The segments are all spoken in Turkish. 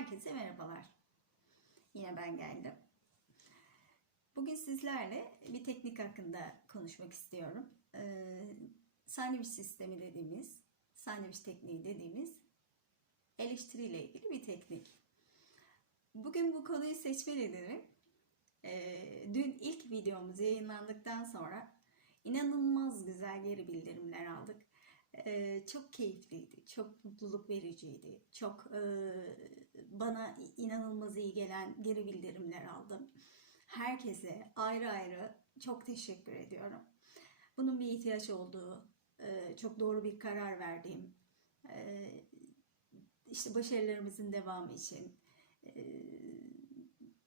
Herkese merhabalar. Yine ben geldim. Bugün sizlerle bir teknik hakkında konuşmak istiyorum. Ee, sandviç sistemi dediğimiz, sandviç tekniği dediğimiz eleştiriyle ilgili bir teknik. Bugün bu konuyu seçme nedeni e, dün ilk videomuz yayınlandıktan sonra inanılmaz güzel geri bildirimler aldık. Ee, çok keyifliydi, çok mutluluk vericiydi, çok e, bana inanılmaz iyi gelen geri bildirimler aldım. Herkese ayrı ayrı çok teşekkür ediyorum. Bunun bir ihtiyaç olduğu, e, çok doğru bir karar verdiğim, e, işte başarılarımızın devamı için, e,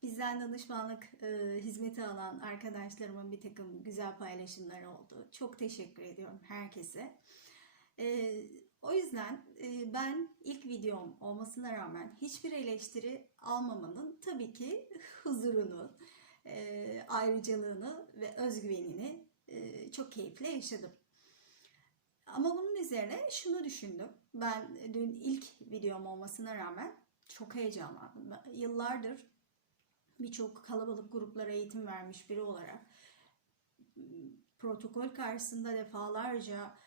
bizden danışmanlık e, hizmeti alan arkadaşlarımın bir takım güzel paylaşımları oldu. Çok teşekkür ediyorum herkese. E, o yüzden e, ben ilk videom olmasına rağmen hiçbir eleştiri almamanın tabii ki huzurunu, e, ayrıcalığını ve özgüvenini e, çok keyifle yaşadım. Ama bunun üzerine şunu düşündüm. Ben dün ilk videom olmasına rağmen çok heyecanlandım. Yıllardır birçok kalabalık gruplara eğitim vermiş biri olarak protokol karşısında defalarca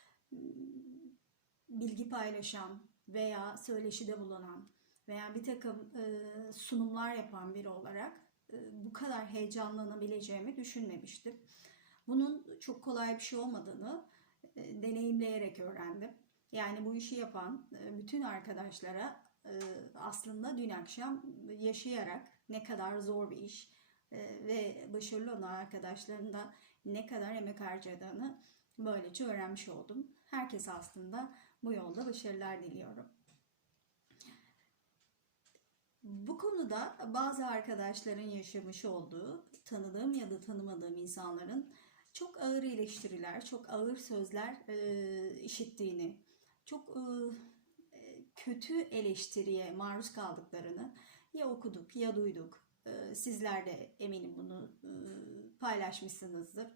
bilgi paylaşan veya söyleşide bulunan veya bir takım e, sunumlar yapan biri olarak e, bu kadar heyecanlanabileceğimi düşünmemiştim. Bunun çok kolay bir şey olmadığını e, deneyimleyerek öğrendim. Yani bu işi yapan e, bütün arkadaşlara e, aslında dün akşam yaşayarak ne kadar zor bir iş e, ve başarılı olan arkadaşların da ne kadar emek harcadığını böylece öğrenmiş oldum. Herkes aslında bu yolda başarılar diliyorum. Bu konuda bazı arkadaşların yaşamış olduğu, tanıdığım ya da tanımadığım insanların çok ağır eleştiriler, çok ağır sözler e, işittiğini, çok e, kötü eleştiriye maruz kaldıklarını ya okuduk ya duyduk. E, sizler de eminim bunu e, paylaşmışsınızdır.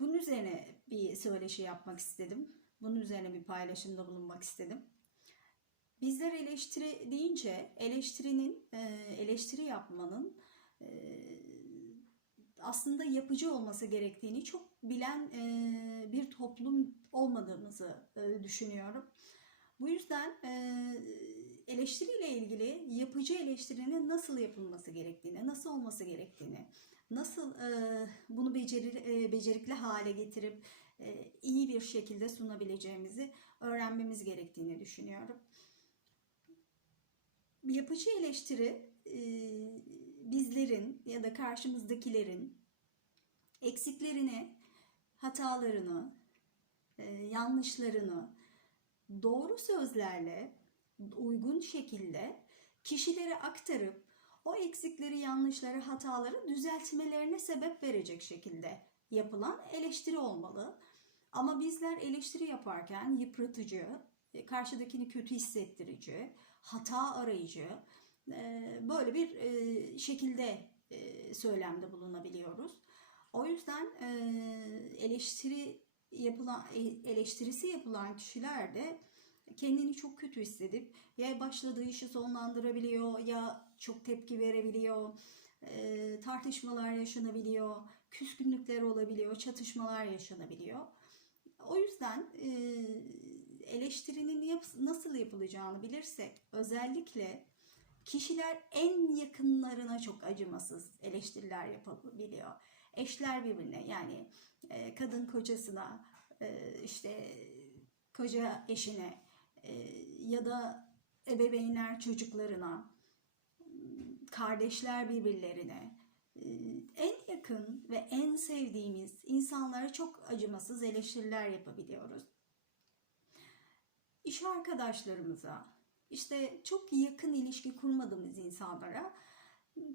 Bunun üzerine bir söyleşi yapmak istedim. Bunun üzerine bir paylaşımda bulunmak istedim. Bizler eleştiri deyince eleştirinin, e, eleştiri yapmanın e, aslında yapıcı olması gerektiğini çok bilen e, bir toplum olmadığımızı düşünüyorum. Bu yüzden eleştiriyle ilgili yapıcı eleştirinin nasıl yapılması gerektiğini, nasıl olması gerektiğini, nasıl bunu beceri, becerikli hale getirip iyi bir şekilde sunabileceğimizi öğrenmemiz gerektiğini düşünüyorum. Yapıcı eleştiri bizlerin ya da karşımızdakilerin eksiklerini, hatalarını, yanlışlarını doğru sözlerle uygun şekilde kişilere aktarıp o eksikleri, yanlışları, hataları düzeltmelerine sebep verecek şekilde yapılan eleştiri olmalı. Ama bizler eleştiri yaparken yıpratıcı, karşıdakini kötü hissettirici, hata arayıcı böyle bir şekilde söylemde bulunabiliyoruz. O yüzden eleştiri yapılan eleştirisi yapılan kişiler de kendini çok kötü hissedip ya başladığı işi sonlandırabiliyor ya çok tepki verebiliyor, e, tartışmalar yaşanabiliyor, küskünlükler olabiliyor, çatışmalar yaşanabiliyor. O yüzden eleştirinin nasıl yapılacağını bilirsek özellikle kişiler en yakınlarına çok acımasız eleştiriler yapabiliyor. Eşler birbirine yani kadın kocasına işte koca eşine ya da ebeveynler çocuklarına, kardeşler birbirlerine, en yakın ve en sevdiğimiz insanlara çok acımasız eleştiriler yapabiliyoruz. İş arkadaşlarımıza, işte çok yakın ilişki kurmadığımız insanlara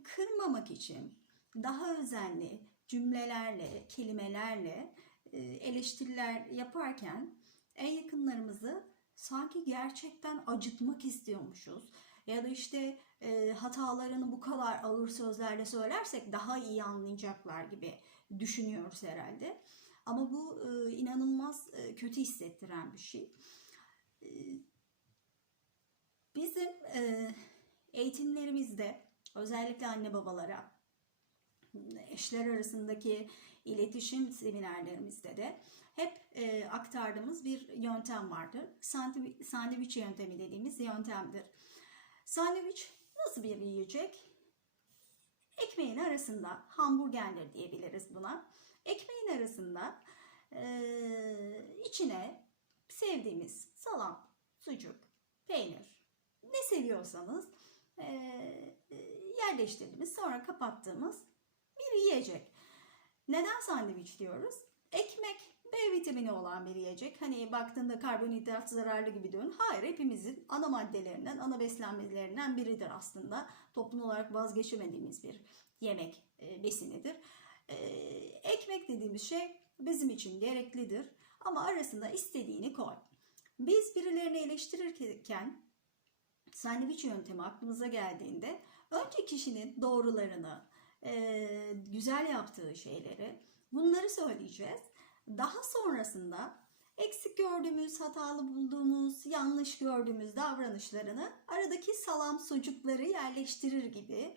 kırmamak için daha özenli cümlelerle, kelimelerle e, eleştiriler yaparken en yakınlarımızı sanki gerçekten acıtmak istiyormuşuz. Ya da işte e, hatalarını bu kadar ağır sözlerle söylersek daha iyi anlayacaklar gibi düşünüyoruz herhalde. Ama bu e, inanılmaz e, kötü hissettiren bir şey. E, bizim e, eğitimlerimizde özellikle anne babalara, eşler arasındaki iletişim seminerlerimizde de hep e, aktardığımız bir yöntem vardır. Sandviç, yöntemi dediğimiz yöntemdir. Sandviç nasıl bir yiyecek? Ekmeğin arasında hamburgerler diyebiliriz buna. Ekmeğin arasında e, içine sevdiğimiz salam, sucuk, peynir ne seviyorsanız e, yerleştirdiğimiz sonra kapattığımız bir yiyecek. Neden sandviç diyoruz? Ekmek B vitamini olan bir yiyecek. Hani baktığında karbonhidrat zararlı gibi diyorsun. Hayır hepimizin ana maddelerinden, ana beslenmelerinden biridir aslında. Toplum olarak vazgeçemediğimiz bir yemek e, besinidir. E, ekmek dediğimiz şey bizim için gereklidir. Ama arasında istediğini koy. Biz birilerini eleştirirken sandviç yöntemi aklımıza geldiğinde önce kişinin doğrularını, e, güzel yaptığı şeyleri bunları söyleyeceğiz. Daha sonrasında eksik gördüğümüz, hatalı bulduğumuz, yanlış gördüğümüz davranışlarını aradaki salam sucukları yerleştirir gibi.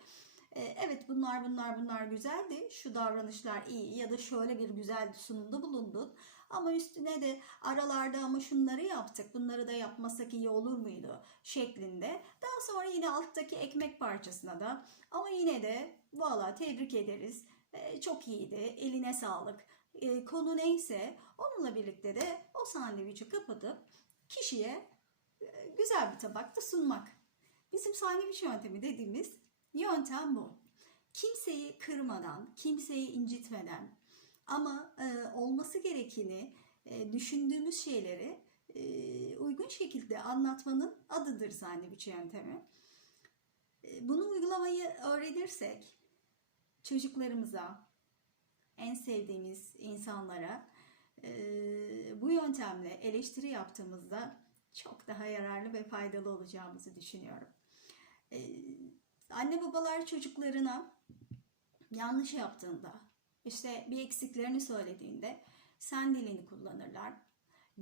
E, evet bunlar bunlar bunlar güzeldi, şu davranışlar iyi ya da şöyle bir güzel sunumda bulundun. Ama üstüne de aralarda ama şunları yaptık, bunları da yapmasak iyi olur muydu şeklinde. Daha sonra yine alttaki ekmek parçasına da ama yine de valla tebrik ederiz. E, çok iyiydi, eline sağlık. E, konu neyse onunla birlikte de o sandviçi kapatıp kişiye e, güzel bir tabakta sunmak. Bizim sandviç yöntemi dediğimiz yöntem bu. Kimseyi kırmadan, kimseyi incitmeden, ama e, olması gerekeni e, düşündüğümüz şeyleri e, uygun şekilde anlatmanın adıdır sandviç yöntemi. E, bunu uygulamayı öğrenirsek çocuklarımıza, en sevdiğimiz insanlara e, bu yöntemle eleştiri yaptığımızda çok daha yararlı ve faydalı olacağımızı düşünüyorum. E, anne babalar çocuklarına yanlış yaptığında işte bir eksiklerini söylediğinde sen dilini kullanırlar.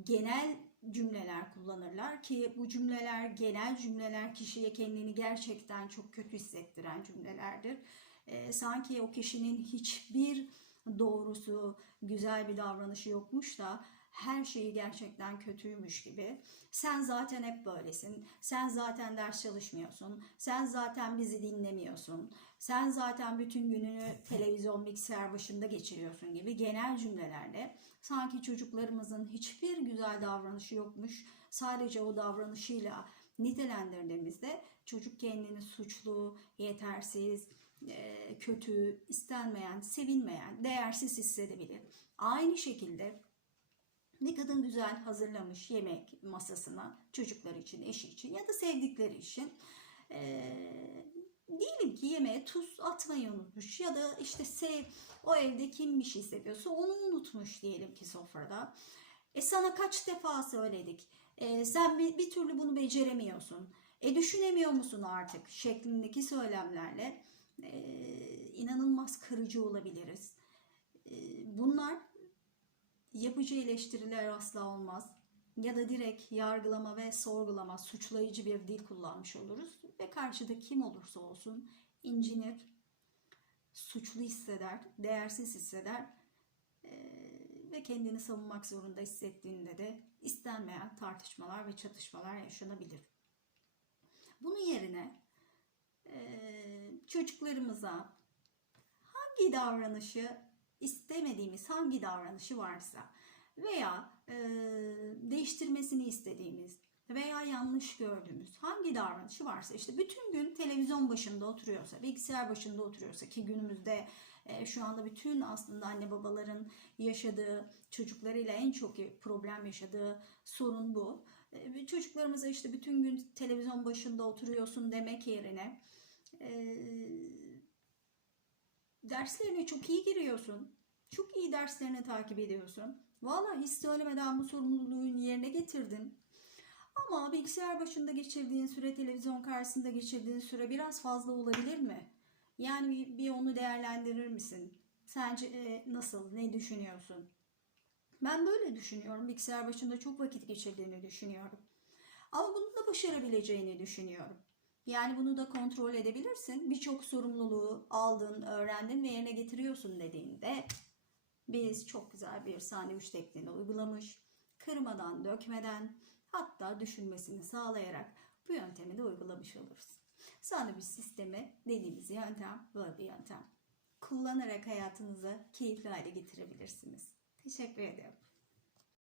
Genel cümleler kullanırlar ki bu cümleler genel cümleler kişiye kendini gerçekten çok kötü hissettiren cümlelerdir. E, sanki o kişinin hiçbir doğrusu, güzel bir davranışı yokmuş da her şeyi gerçekten kötüymüş gibi. Sen zaten hep böylesin. Sen zaten ders çalışmıyorsun. Sen zaten bizi dinlemiyorsun. Sen zaten bütün gününü televizyon bilgisayar başında geçiriyorsun gibi genel cümlelerle sanki çocuklarımızın hiçbir güzel davranışı yokmuş. Sadece o davranışıyla nitelendirdiğimizde çocuk kendini suçlu, yetersiz, kötü, istenmeyen, sevilmeyen, değersiz hissedebilir. Aynı şekilde ne kadın güzel hazırlamış yemek masasına çocuklar için, eşi için ya da sevdikleri için. Ee, diyelim ki yemeğe tuz atmayı unutmuş ya da işte sev o evde kim bir şey seviyorsa onu unutmuş diyelim ki sofrada. E sana kaç defa söyledik. E, sen bir, bir türlü bunu beceremiyorsun. E düşünemiyor musun artık şeklindeki söylemlerle inanılmaz kırıcı olabiliriz. Bunlar yapıcı eleştiriler asla olmaz. Ya da direkt yargılama ve sorgulama, suçlayıcı bir dil kullanmış oluruz. Ve karşıda kim olursa olsun incinir, suçlu hisseder, değersiz hisseder ve kendini savunmak zorunda hissettiğinde de istenmeyen tartışmalar ve çatışmalar yaşanabilir. Bunun yerine çocuklarımıza hangi davranışı istemediğimiz hangi davranışı varsa veya e, değiştirmesini istediğimiz veya yanlış gördüğümüz hangi davranışı varsa işte bütün gün televizyon başında oturuyorsa, bilgisayar başında oturuyorsa ki günümüzde e, şu anda bütün aslında anne babaların yaşadığı çocuklarıyla en çok problem yaşadığı sorun bu. E, çocuklarımıza işte bütün gün televizyon başında oturuyorsun demek yerine e, derslerine çok iyi giriyorsun. Çok iyi derslerini takip ediyorsun. Valla hiç söylemeden bu sorumluluğun yerine getirdin. Ama bilgisayar başında geçirdiğin süre, televizyon karşısında geçirdiğin süre biraz fazla olabilir mi? Yani bir, onu değerlendirir misin? Sence e, nasıl, ne düşünüyorsun? Ben böyle düşünüyorum. Bilgisayar başında çok vakit geçirdiğini düşünüyorum. Ama bunu da başarabileceğini düşünüyorum. Yani bunu da kontrol edebilirsin. Birçok sorumluluğu aldın, öğrendin ve yerine getiriyorsun dediğinde biz çok güzel bir sandviç tekniğini uygulamış, kırmadan, dökmeden hatta düşünmesini sağlayarak bu yöntemi de uygulamış oluruz. Sandviç sistemi dediğimiz yöntem böyle bir yöntem. Kullanarak hayatınızı keyifli hale getirebilirsiniz. Teşekkür ederim.